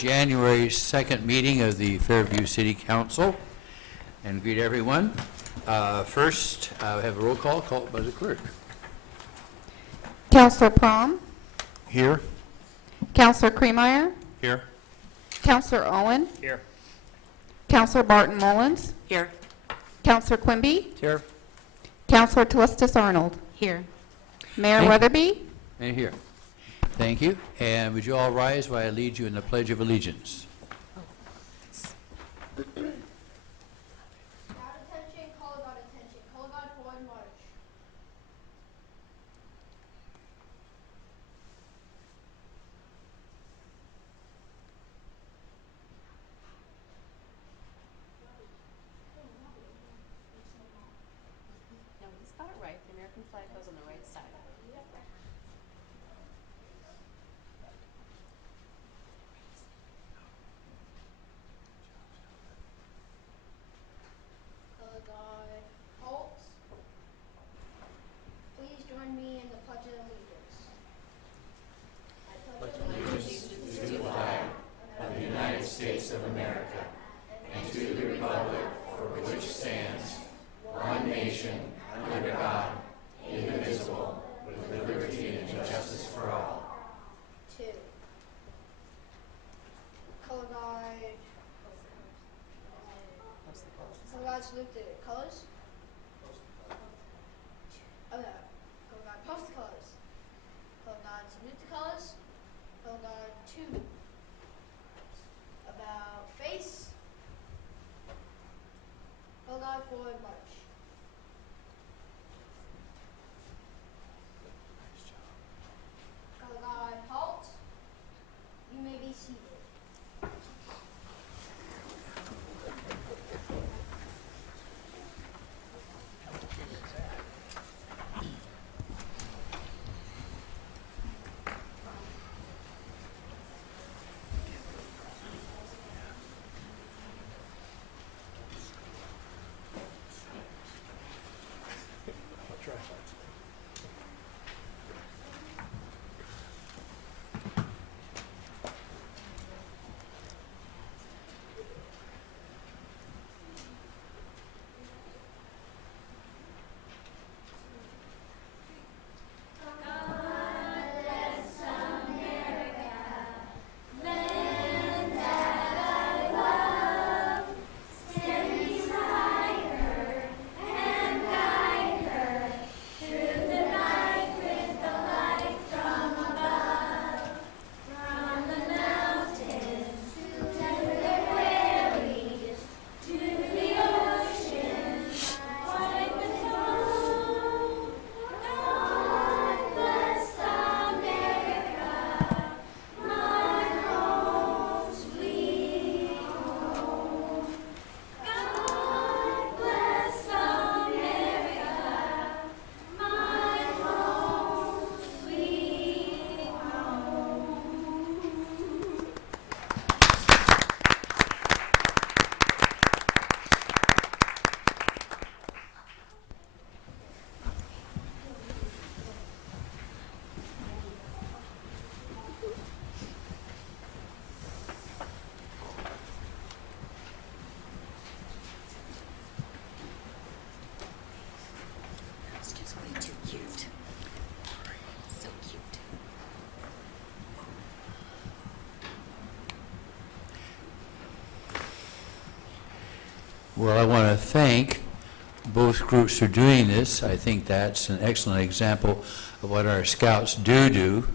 January 2nd meeting of the Fairview City Council and greet everyone. First, we have a roll call called by the clerk. Councillor Prom, Here. Councillor Kremeyer, Here. Councillor Owen, Here. Councillor Barton Mullins, Here. Councillor Quimby, Here. Councillor Talistis Arnold, Here. Mayor Thank you. Weatherby. And here. Thank you. And would you all rise while I lead you in the Pledge of Allegiance? God attention, call God attention, call God forward march. No, he's got it right. The American flag goes on the right side. Color God halts. Please join me in the Pledge of Allegiance. I pledge allegiance to the flag of the United States of America and to the republic for which it stands, one nation, under God, indivisible, with liberty and justice for all. 2. Color God. What's the color? Color God salute the colors. Oh no. Color God post the colors. Color God salute the colors. Color God 2. About face. Color God forward march. Color God halt. You may be seated. It's just way too cute. So cute. Well, I want to thank both groups for doing this. I think that's an excellent example of what our scouts do.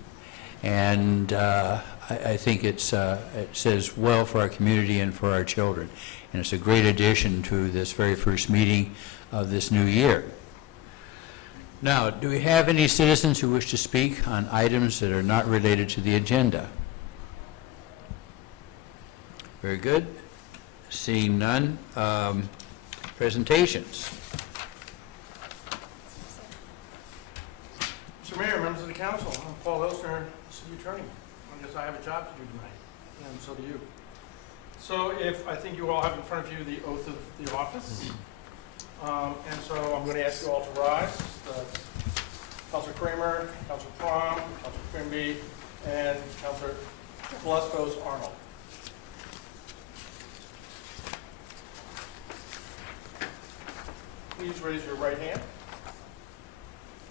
And I think it says well for our community and for our children. And it's a great addition to this very first meeting of this new year. Now, do we have any citizens who wish to speak on items that are not related to the agenda? Very good. Seeing none. Presentations. Mr. Mayor, members of the council, I'm Paul Hilstner, city attorney. I guess I have a job to do tonight, and so do you. So I think you all have in front of you the oath of the office. And so I'm going to ask you all to rise. Councilor Kramer, Councilor Prom, Councilor Quimby, and Councilor Talistis Arnold. please raise your right hand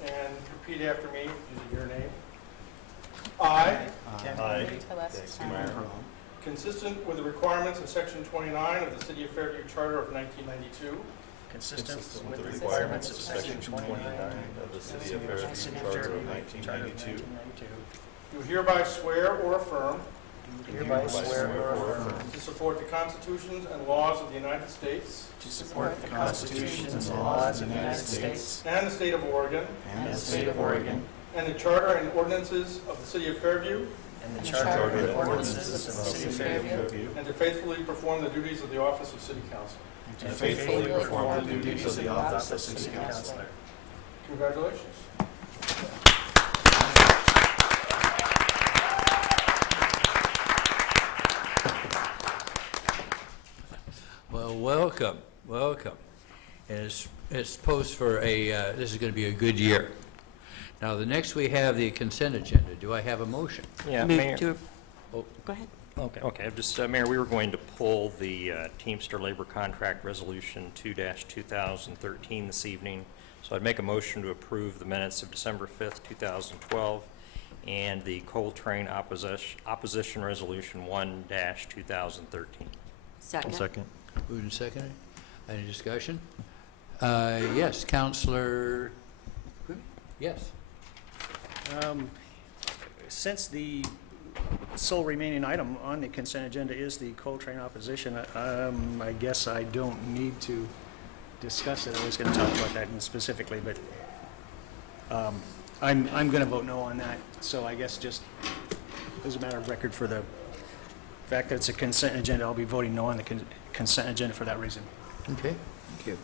and repeat after me using your name. I, consistent with the requirements of Section 29 of the City of Fairview Charter of 1992, Consistent with the requirements of Section 29 of the City of Fairview Charter of 1992. do hereby swear or affirm Hereby swear or affirm to support the constitutions and laws of the United States to support the constitutions and laws of the United States and the state of Oregon and the state of Oregon and the charter and ordinances of the City of Fairview, and the charter and ordinances of the City of Fairview, and to faithfully perform the duties of the office of City Council. and to faithfully perform the duties of the office of City Councilor. Congratulations. Well, welcome, welcome. And it's posed for this is going to be a good year. Now, the next we have the consent agenda. Do I have a motion? Yeah, Mayor. Oh. Go ahead. Okay, just, Mayor, we were going to pull the Teamster Labor Contract Resolution 2-2013 this evening. So I'd make a motion to approve the minutes of December 5th, 2012, and the Coal Train Opposition Resolution 1-2013. Second. Moved and seconded. Any discussion? Yes, Counselor. Yes. Since the sole remaining item on the consent agenda is the coal train opposition, I guess I don't need to discuss it. I was going to talk about that specifically, but I'm going to vote no on that. So I guess just as a matter of record for the fact that it's a consent agenda, I'll be voting no on the consent agenda for that reason. Okay, thank you.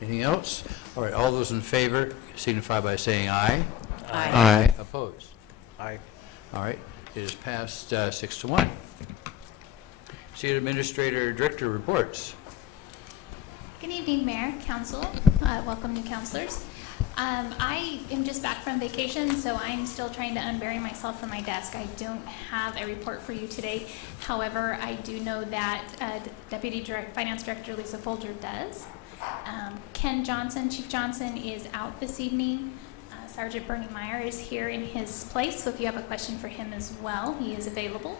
Anything else? All right, all those in favor signify by saying aye. Aye. Opposed? Aye. All right, it is passed 6-1. City Administrator Director reports. Good evening, Mayor, Council. Welcome, new councilors. I am just back from vacation, so I'm still trying to unbury myself from my desk. I don't have a report for you today. However, I do know that Deputy Finance Director Lisa Folger does. Ken Johnson, Chief Johnson, is out this evening. Sergeant Bernie Meyer is here in his place, so if you have a question for him as well, he is available.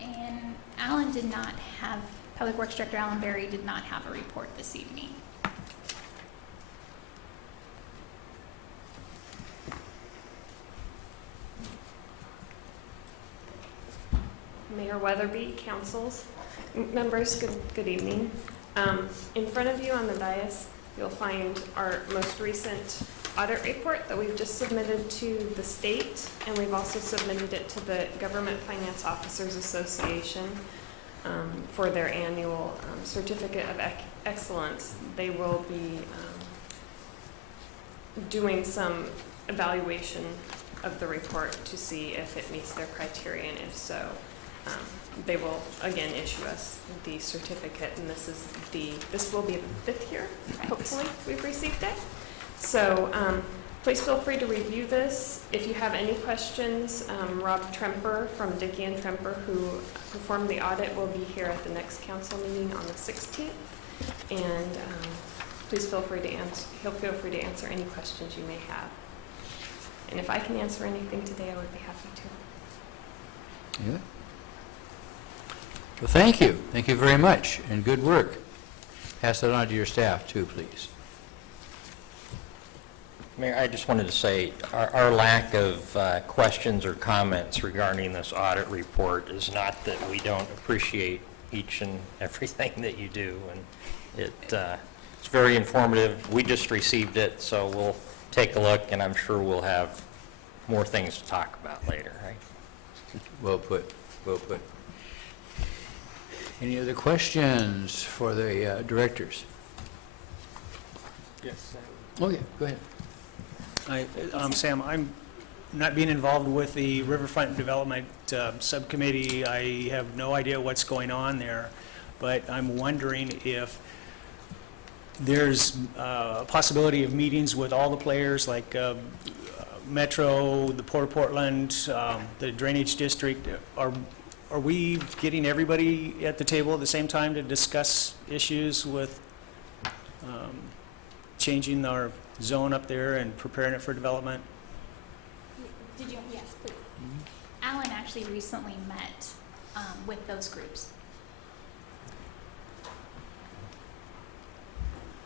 And Alan did not have, Public Works Director Alan Berry did not have a report this evening. Mayor Weatherby, councils, members, good evening. In front of you on the dais, you'll find our most recent audit report that we've just submitted to the state, and we've also submitted it to the Government Finance Officers Association for their annual Certificate of Excellence. They will be doing some evaluation of the report to see if it meets their criteria, and if so, they will again issue us the certificate, and this will be the 5th year, hopefully, we've received it. So please feel free to review this. If you have any questions, Rob Tremper from Dickey and Tremper, who performed the audit, will be here at the next council meeting on the 16th. And please feel free to answer any questions you may have. And if I can answer anything today, I would be happy to. Yeah. Well, thank you. Thank you very much, and good work. Pass that on to your staff, too, please. Mayor, I just wanted to say our lack of questions or comments regarding this audit report is not that we don't appreciate each and everything that you do, and it's very informative. We just received it, so we'll take a look, and I'm sure we'll have more things to talk about later, right? Well put, well put. Any other questions for the directors? Yes. Okay, go ahead. Sam, I'm not being involved with the Riverfront Development Subcommittee. I have no idea what's going on there, but I'm wondering if there's a possibility of meetings with all the players, like Metro, the Port of Portland, the Drainage District. Are we getting everybody at the table at the same time to discuss issues with changing our zone up there and preparing it for development? Did you? Yes, please. Alan actually recently met with those groups.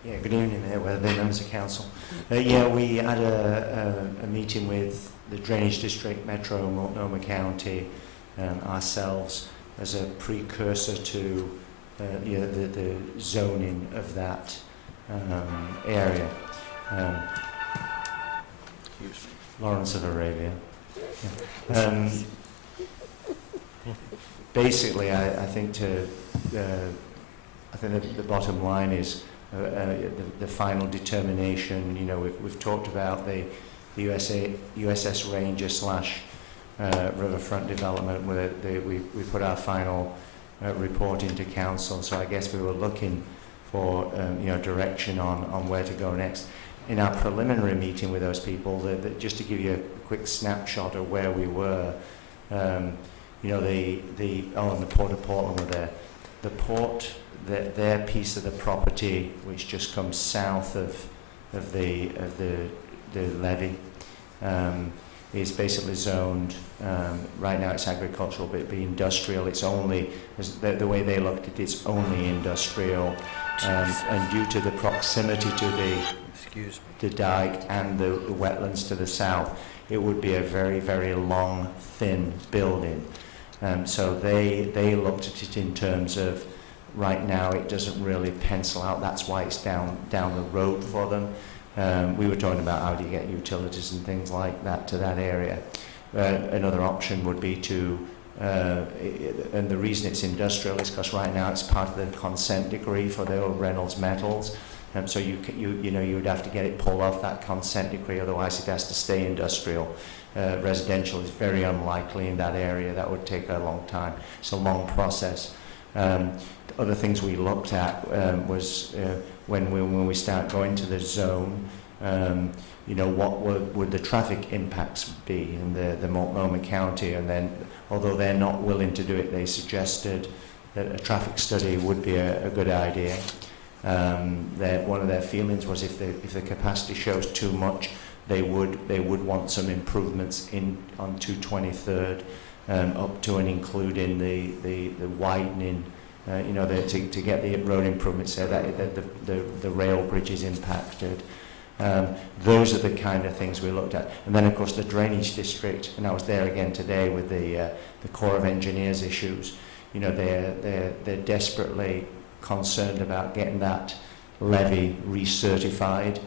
Yeah, good evening, Weatherby, members of council. Yeah, we had a meeting with the Drainage District, Metro, Multnomah County, ourselves as a precursor to the zoning of that area. Lawrence of Arabia. Yeah. Basically, I think the bottom line is the final determination. You know, we've talked about the USS Ranger / riverfront development, where we put our final report into council. So I guess we were looking for direction on where to go next. In our preliminary meeting with those people, just to give you a quick snapshot of where we were, and the Port of Portland were there. The port, their piece of the property, which just comes south of the levee, is basically zoned. Right now, it's agricultural, but it'd be industrial. It's only the way they looked at it, it's only industrial, and due to the proximity to the dike and the wetlands to the south, it would be a very, very long, thin building. So they looked at it in terms of, right now it doesn't really pencil out. That's why it's down the road for them. We were talking about how do you get utilities and things like that to that area. Another option would be to, and the reason it's industrial is because right now it's part of the consent decree for the old Reynolds Metals. So you would have to get it pulled off that consent decree, otherwise it has to stay industrial. Residential is very unlikely in that area. That would take a long time. It's a long process. Other things we looked at was when we start going to the zone, what would the traffic impacts be in the Multnomah County, and then, although they're not willing to do it, they suggested that a traffic study would be a good idea. One of their feelings was if the capacity shows too much, they would want some improvements on 223rd, up to and including the widening, to get the road improvements there, that the rail bridge is impacted. Those are the kind of things we looked at. And then, of course, the drainage district, and I was there again today with the Corps of Engineers issues. They're desperately concerned about getting that levee recertified.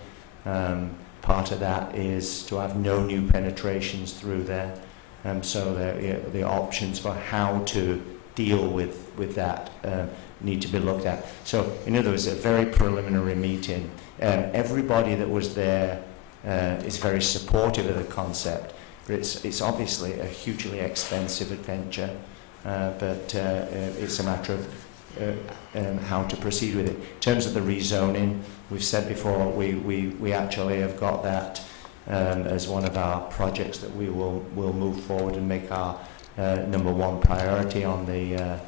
Part of that is to have no new penetrations through there. So the options for how to deal with that need to be looked at. So in other words, a very preliminary meeting. Everybody that was there is very supportive of the concept, but it's obviously a hugely expensive adventure, but it's a matter of how to proceed with it. In terms of the rezoning, we've said before, we actually have got that as one of our projects that we will move forward and make our number one priority on the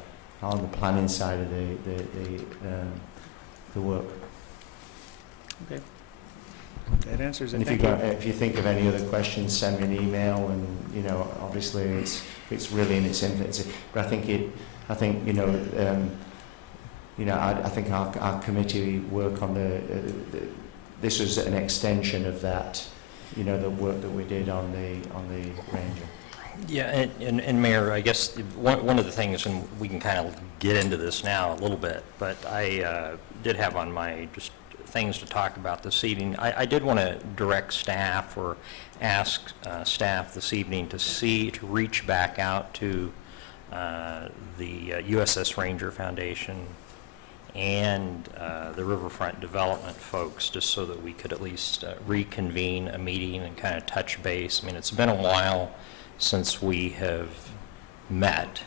planning side of the work. Okay. That answers it. And if you think of any other questions, send me an email. And obviously it's really in its infancy. But I think I think our committee work on this was an extension of that, the work that we did on the Ranger. Yeah, and Mayor, I guess one of the things, and we can kind of get into this now a little bit, but I did have on my just things to talk about this evening. I did want to direct staff or ask staff this evening to reach back out to the USS Ranger Foundation and the Riverfront Development folks, just so that we could at least reconvene a meeting and kind of touch base. I mean, it's been a while since we have met,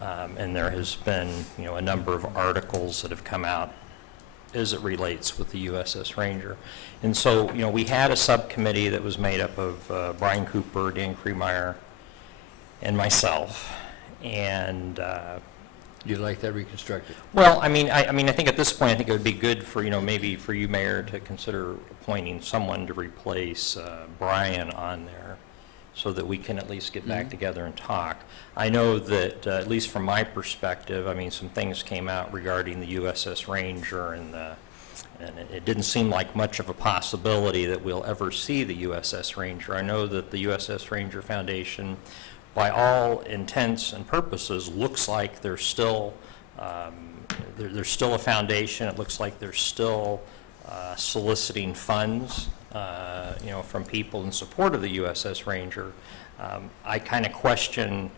and there has been, a number of articles that have come out as it relates with the USS Ranger. And so, we had a subcommittee that was made up of Brian Cooper, Dan Creemeyer, and myself. And You'd like that reconstructed? Well, I mean, I think at this point, I think it would be good for, maybe for you, Mayor, to consider appointing someone to replace Brian on there, so that we can at least get back together and talk. I know that, at least from my perspective, I mean, some things came out regarding the USS Ranger, and it didn't seem like much of a possibility that we'll ever see the USS Ranger. I know that the USS Ranger Foundation, by all intents and purposes, looks like there's still there's still a foundation. It looks like they're still soliciting funds, from people in support of the USS Ranger. I kind of question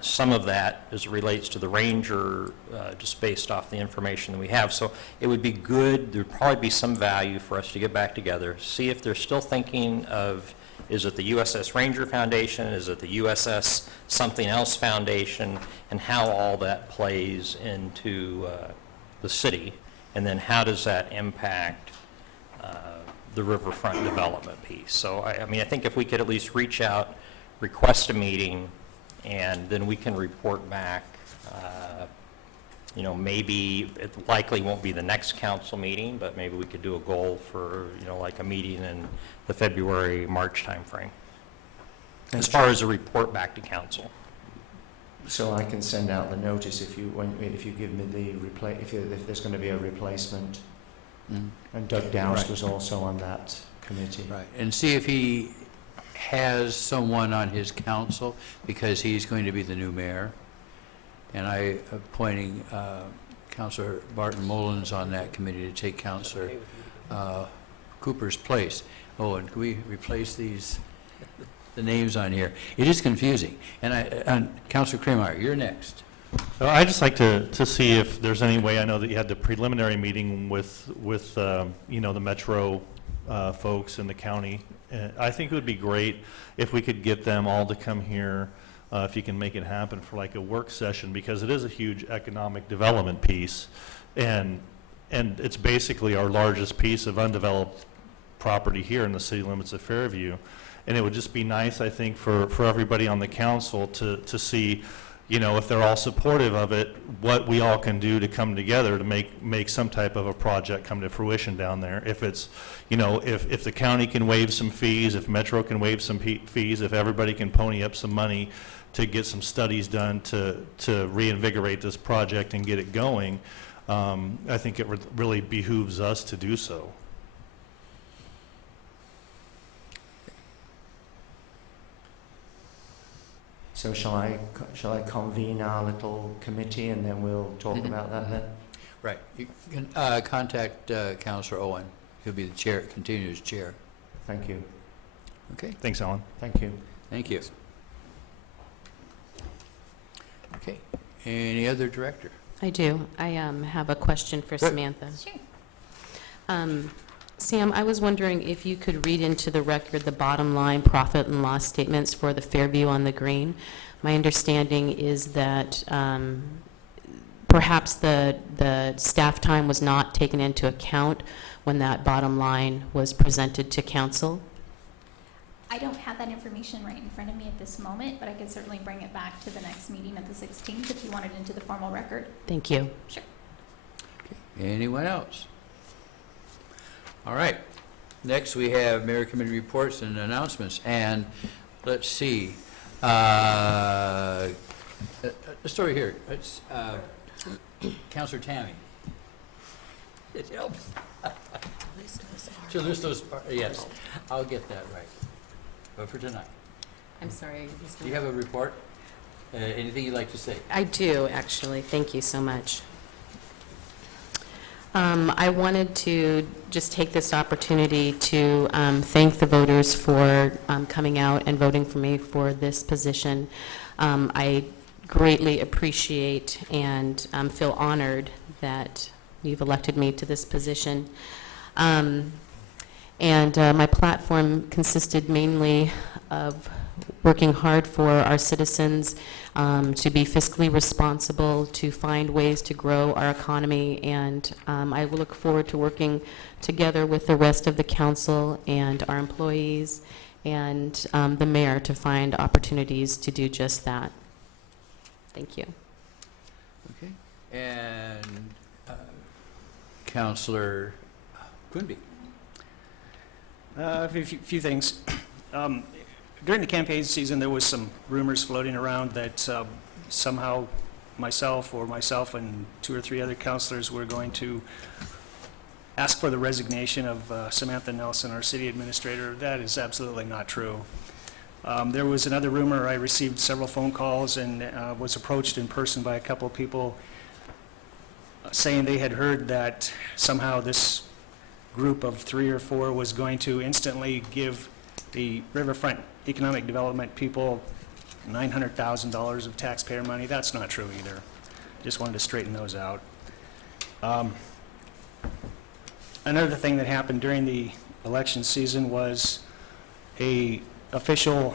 some of that as it relates to the Ranger, just based off the information that we have. So it would be good, there'd probably be some value for us to get back together, see if they're still thinking of, is it the USS Ranger Foundation, is it the USS something else foundation, and how all that plays into the city, and then how does that impact the riverfront development piece. So I mean, I think if we could at least reach out, request a meeting, and then we can report back. Maybe it likely won't be the next council meeting, but maybe we could do a goal for, like a meeting in the February, March timeframe, as far as a report back to council. So I can send out the notice if you give me the if there's going to be a replacement. And Doug Dowse was also on that committee. Right, and see if he has someone on his council, because he's going to be the new mayor. And I appointing Councilor Barton Mullins on that committee to take Councilor Cooper's place. Oh, and can we replace the names on here? It is confusing. And Councilor Kramer, you're next. I'd just like to see if there's any way. I know that you had the preliminary meeting with the Metro folks in the county. I think it would be great if we could get them all to come here, if you can make it happen, for like a work session, because it is a huge economic development piece, and it's basically our largest piece of undeveloped property here in the city limits of Fairview. And it would just be nice, I think, for everybody on the council to see, if they're all supportive of it, what we all can do to come together to make some type of a project come to fruition down there. If it's, if the county can waive some fees, if Metro can waive some fees, if everybody can pony up some money to get some studies done to reinvigorate this project and get it going, I think it really behooves us to do so. So shall I convene our little committee, and then we'll talk about that then? Right. You can contact Councilor Owen. He'll be the chair, continue as chair. Thank you. Okay. Thanks, Alan. Thank you. Thank you. Okay. Any other director? I do. I have a question for Samantha. Sure. Sam, I was wondering if you could read into the record the bottom line profit and loss statements for the Fairview on the Green. My understanding is that perhaps the staff time was not taken into account when that bottom line was presented to council. I don't have that information right in front of me at this moment, but I could certainly bring it back to the next meeting at the 16th if you want it into the formal record. Thank you. Sure. Okay. Anyone else? All right. Next, we have Mayor Committee reports and announcements. And let's see. Let's start here. It's Councilor Tammy. It helps. To list those, yes, I'll get that right. But for tonight, I'm sorry. do you have a report? Anything you'd like to say? I do, actually. Thank you so much. I wanted to just take this opportunity to thank the voters for coming out and voting for me for this position. I greatly appreciate and feel honored that you've elected me to this position. And my platform consisted mainly of working hard for our citizens, to be fiscally responsible, to find ways to grow our economy, and I will look forward to working together with the rest of the council and our employees and the mayor to find opportunities to do just that. Thank you. And Counselor Quimby. A few things. During the campaign season, there was some rumors floating around that somehow myself and 2 or 3 other counselors were going to ask for the resignation of Samantha Nelson, our city administrator. That is absolutely not true. There was another rumor. I received several phone calls and was approached in person by a couple of people saying they had heard that somehow this group of 3 or 4 was going to instantly give the Riverfront Economic Development people $900,000 of taxpayer money. That's not true either. Just wanted to straighten those out. Another thing that happened during the election season was a official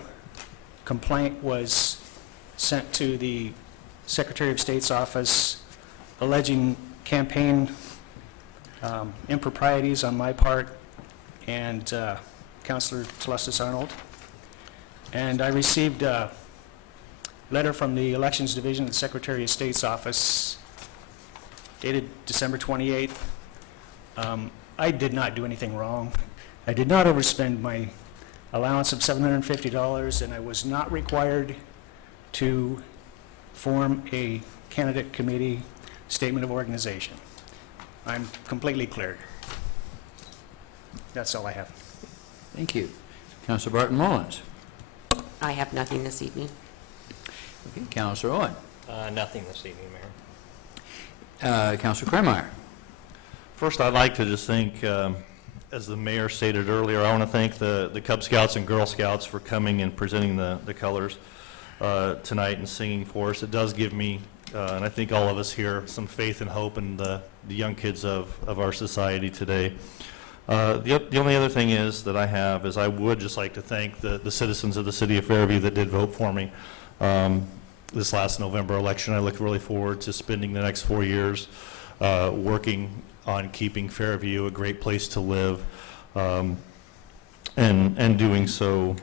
complaint was sent to the Secretary of State's office alleging campaign improprieties on my part and Councilor Telestis Arnold. And I received a letter from the Elections Division of the Secretary of State's office dated December 28th. I did not do anything wrong. I did not overspend my allowance of $750, and I was not required to form a candidate committee statement of organization. I'm completely clear. That's all I have. Thank you. Counselor Barton Mullins. I have nothing this evening. Okay, Counselor Owen. Nothing this evening, Mayor. Counselor Kremeyer. First, I'd like to just thank, as the mayor stated earlier, I want to thank the Cub Scouts and Girl Scouts for coming and presenting the colors tonight and singing for us. It does give me, and I think all of us here, some faith and hope in the young kids of our society today. The only other thing is that I have is I would just like to thank the citizens of the city of Fairview that did vote for me this last November election. I look really forward to spending the next 4 years working on keeping Fairview a great place to live and doing so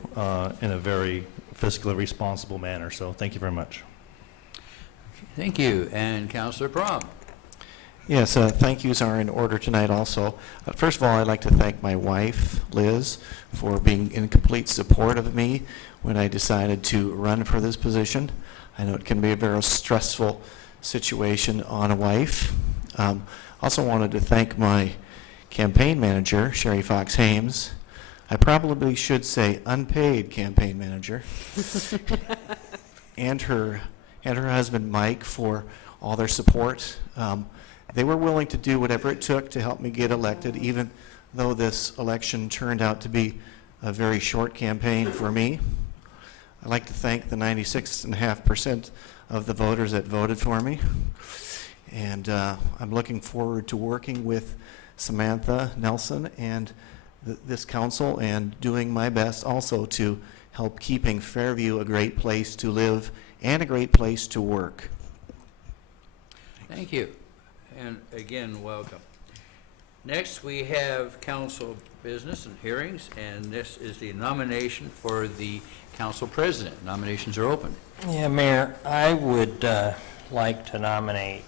in a very fiscally responsible manner. So thank you very much. Thank you. And Counselor Prom. Yes, thank yous are in order tonight also. First of all, I'd like to thank my wife, Liz, for being in complete support of me when I decided to run for this position. I know it can be a very stressful situation on a wife. Also wanted to thank my campaign manager, Sherry Fox Hames. I probably should say unpaid campaign manager. and her husband, Mike, for all their support. They were willing to do whatever it took to help me get elected, even though this election turned out to be a very short campaign for me. I'd like to thank the 96.5% of the voters that voted for me. And I'm looking forward to working with Samantha Nelson and this council and doing my best also to help keeping Fairview a great place to live and a great place to work. Thank you. And again, welcome. Next, we have council business and hearings, and this is the nomination for the council president. Nominations are open. Yeah, Mayor, I would like to nominate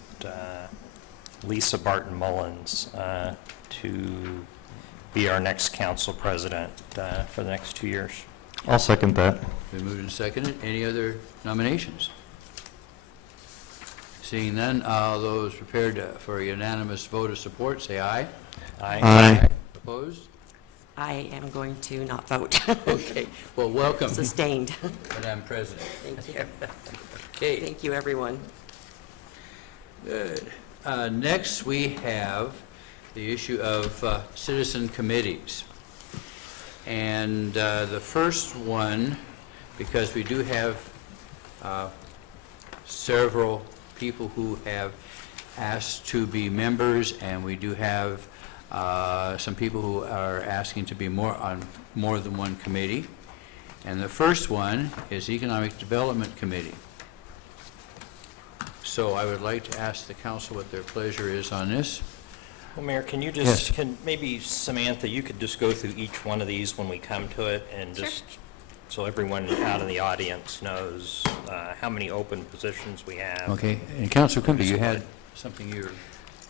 Lisa Barton Mullins to be our next council president for the next 2 years. I'll second that. Been moved and seconded. Any other nominations? Seeing none, all those prepared for a unanimous vote of support, say aye. Aye. Aye. Opposed? I am going to not vote. Okay. Well, welcome, Sustained. Madam President. Thank you. Okay. Thank you, everyone. Good. Next, we have the issue of citizen committees. And the first one, because we do have several people who have asked to be members, and we do have some people who are asking to be on more than one committee. And the first one is Economic Development Committee. So I would like to ask the council what their pleasure is on this. Well, Mayor, can you Yes. just, maybe Samantha, you could just go through each one of these when we come to it, and Sure. just so everyone out in the audience knows how many open positions we have. Okay, and Councilor Quimby, you had something you were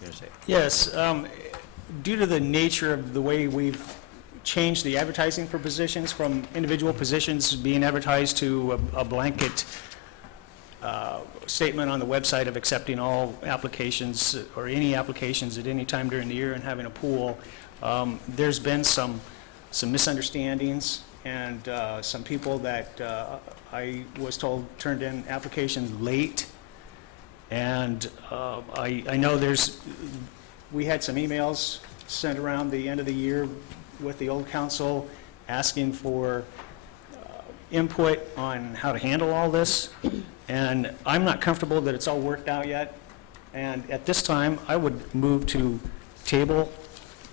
going to say. Yes, due to the nature of the way we've changed the advertising for positions from individual positions being advertised to a blanket statement on the website of accepting all applications or any applications at any time during the year and having a pool, there's been some misunderstandings and some people that I was told turned in applications late. And I know we had some emails sent around the end of the year with the old council asking for input on how to handle all this. And I'm not comfortable that it's all worked out yet. And at this time, I would move to table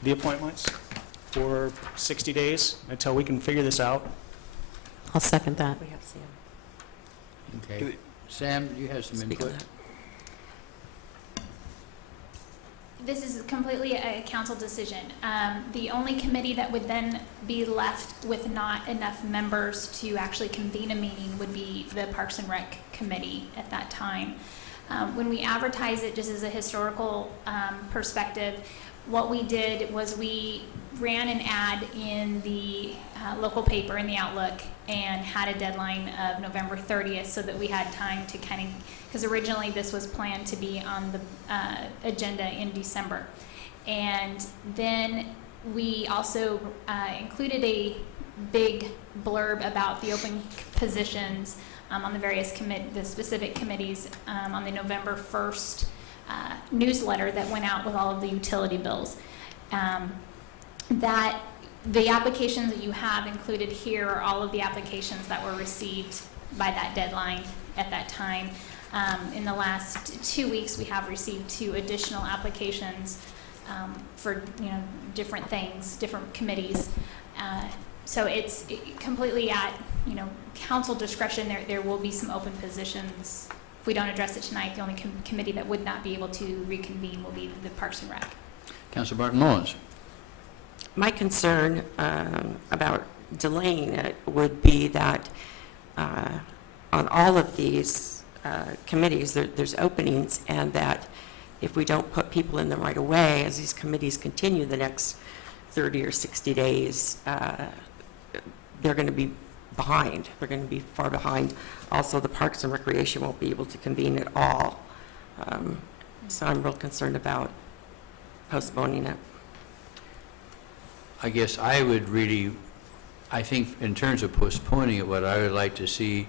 the appointments for 60 days until we can figure this out. I'll second that. We have Sam. Okay. Sam, you have some Speak on input? that. This is completely a council decision. The only committee that would then be left with not enough members to actually convene a meeting would be the Parks and Rec Committee at that time. When we advertise it, just as a historical perspective, what we did was we ran an ad in the local paper, in the Outlook, and had a deadline of November 30th so that we had time to kind of, because originally this was planned to be on the agenda in December. And then we also included a big blurb about the open positions on the various the specific committees on the November 1st newsletter that went out with all of the utility bills. That the applications that you have included here are all of the applications that were received by that deadline at that time. In the last 2 weeks, we have received 2 additional applications for different things, different committees. So it's completely at council discretion. There will be some open positions. If we don't address it tonight, the only committee that would not be able to reconvene will be the Parks and Rec. Councilor Barton Mullins. My concern about delaying it would be that on all of these committees, there's openings, and that if we don't put people in them right away, as these committees continue the next 30 or 60 days, they're going to be behind. They're going to be far behind. Also, the Parks and Recreation won't be able to convene at all. So I'm real concerned about postponing it. I guess I think in terms of postponing it, what I would like to see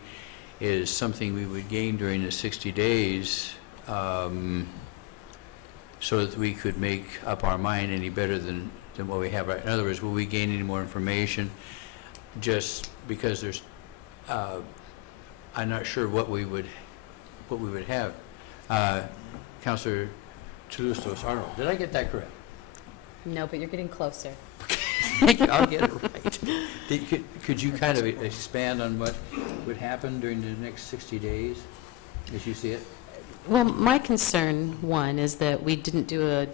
is something we would gain during the 60 days so that we could make up our mind any better than what we have right. In other words, will we gain any more information just because there's, I'm not sure what we would have. Councilor Toulouse Arnold, did I get that correct? No, but you're getting closer. Thank you, I'll get it right. Could you kind of expand on what would happen during the next 60 days, as you see it? Well, my concern, one, is that we didn't do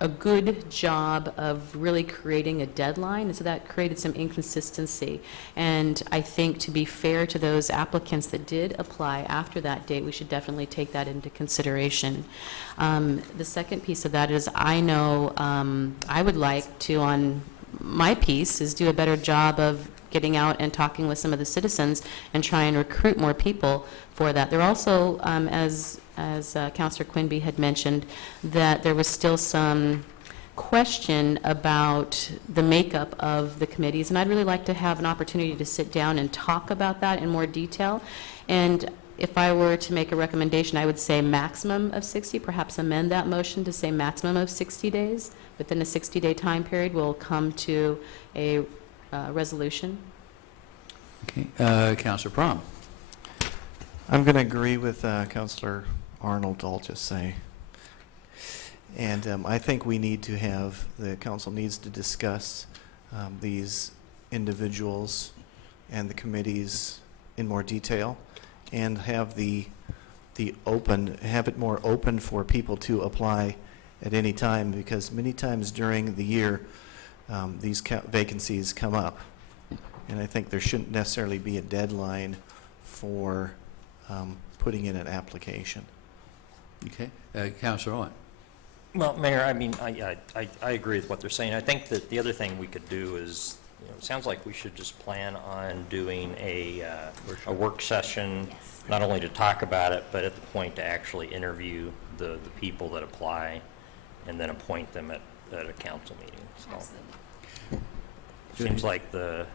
a good job of really creating a deadline, and so that created some inconsistency. And I think, to be fair to those applicants that did apply after that date, we should definitely take that into consideration. The second piece of that is, I know I would like to, on my piece, is do a better job of getting out and talking with some of the citizens and try and recruit more people for that. There also, as Councilor Quimby had mentioned, that there was still some question about the makeup of the committees, and I'd really like to have an opportunity to sit down and talk about that in more detail. And if I were to make a recommendation, I would say maximum of 60, perhaps amend that motion to say maximum of 60 days. Within a 60-day time period, we'll come to a resolution. Okay, Councilor Prom. I'm going to agree with Councilor Arnold, I'll just say. And I think we need to have, the council needs to discuss these individuals and the committees in more detail, and have have it more open for people to apply at any time, because many times during the year these vacancies come up, and I think there shouldn't necessarily be a deadline for putting in an application. Okay, Councilor Owen. Well, Mayor, I mean, I agree with what they're saying. I think that the other thing we could do is, it sounds like we should just plan on doing a work session, Yes. not only to talk about it, but at the point to actually interview the people that apply and then appoint them at a council meeting. So Absolutely. seems like the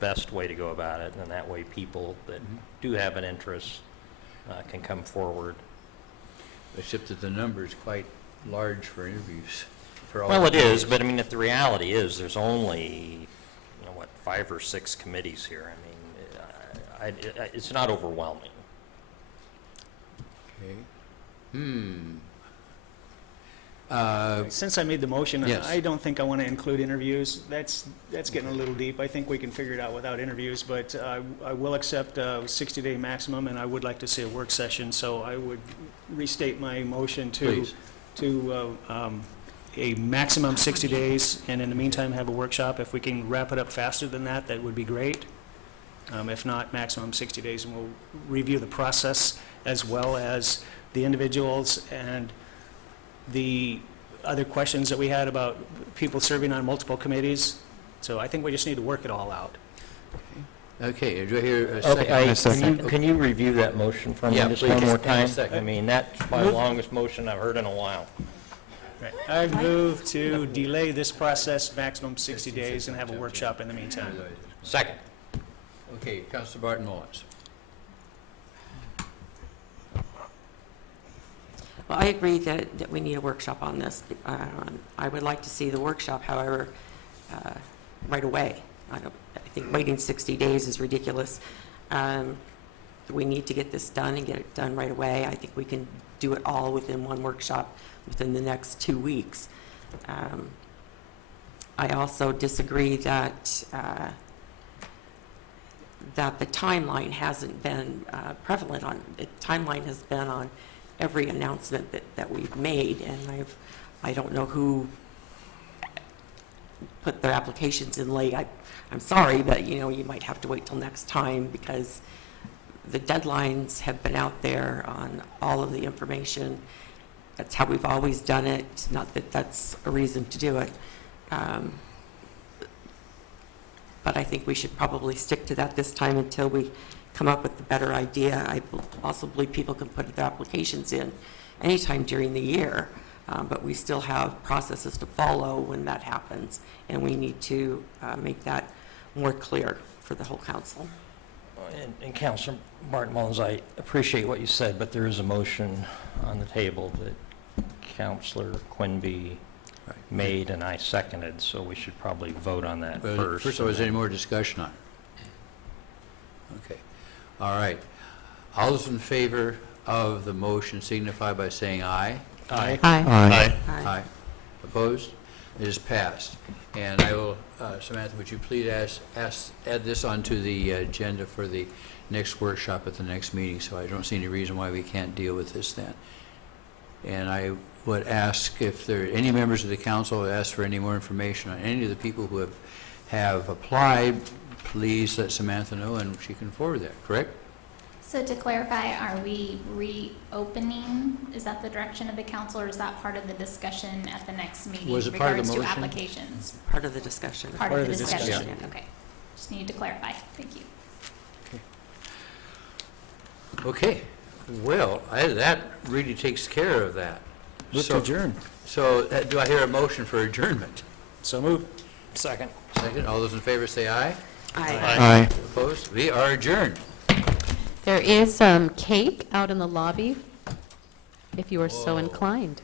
best way to go about it, and that way people that do have an interest can come forward. Except that the number is quite large for interviews. For all Well, it is, committees. but I mean, the reality is, there's only, 5 or 6 committees here. I mean, it's not overwhelming. Okay. Since I made the motion, Yes. I don't think I want to include interviews. That's getting a little deep. I think we can figure it out without interviews, but I will accept a 60-day maximum, and I would like to see a work session, so I would restate my motion Please. to a maximum 60 days, and in the meantime, have a workshop. If we can wrap it up faster than that, that would be great. If not, maximum 60 days, and we'll review the process as well as the individuals and the other questions that we had about people serving on multiple committees. So I think we just need to work it all out. Okay, do I hear a Okay, second? can you review that motion for me Yeah, just please. one more And a time? second. I mean, that's my longest motion I've heard in a while. Right. I move to delay this process maximum 60 days and have a workshop in the meantime. Second. Okay, Councilor Barton Mullins. Well, I agree that we need a workshop on this. I would like to see the workshop, however, right away. I think waiting 60 days is ridiculous. We need to get this done and get it done right away. I think we can do it all within one workshop within the next 2 weeks. I also disagree that the timeline hasn't been prevalent on, the timeline has been on every announcement that we've made, and I don't know who put their applications in late. I'm sorry, but you might have to wait till next time, because the deadlines have been out there on all of the information. That's how we've always done it, not that that's a reason to do it. But I think we should probably stick to that this time until we come up with a better idea. I also believe people can put their applications in anytime during the year, but we still have processes to follow when that happens, and we need to make that more clear for the whole council. And Councilor Martin Mullins, I appreciate what you said, but there is a motion on the table that Councilor Quimby made and I seconded, so we should probably vote on that first. First of all, is there any more discussion on it? Okay. All right. All those in favor of the motion signify by saying aye. Aye. Aye. Aye. Opposed? It is passed. And I will, Samantha, would you please add this onto the agenda for the next workshop at the next meeting, so I don't see any reason why we can't deal with this then. And I would ask if there are any members of the council who ask for any more information on any of the people who have applied, please let Samantha know and she can forward that, correct? So to clarify, are we reopening? Is that the direction of the council, or is that part of the discussion at the next meeting? Was it part of the Regards motion? to applications? Part of the discussion. Part of the discussion, Yeah. okay. Just needed to clarify. Thank you. Okay. Well, that really takes care of that. Move to adjourn. So do I hear a motion for adjournment? So move. Second. Second. All those in favor say aye. Aye. Opposed? We are adjourned. There is cake out in the lobby, if you are so Whoa. inclined.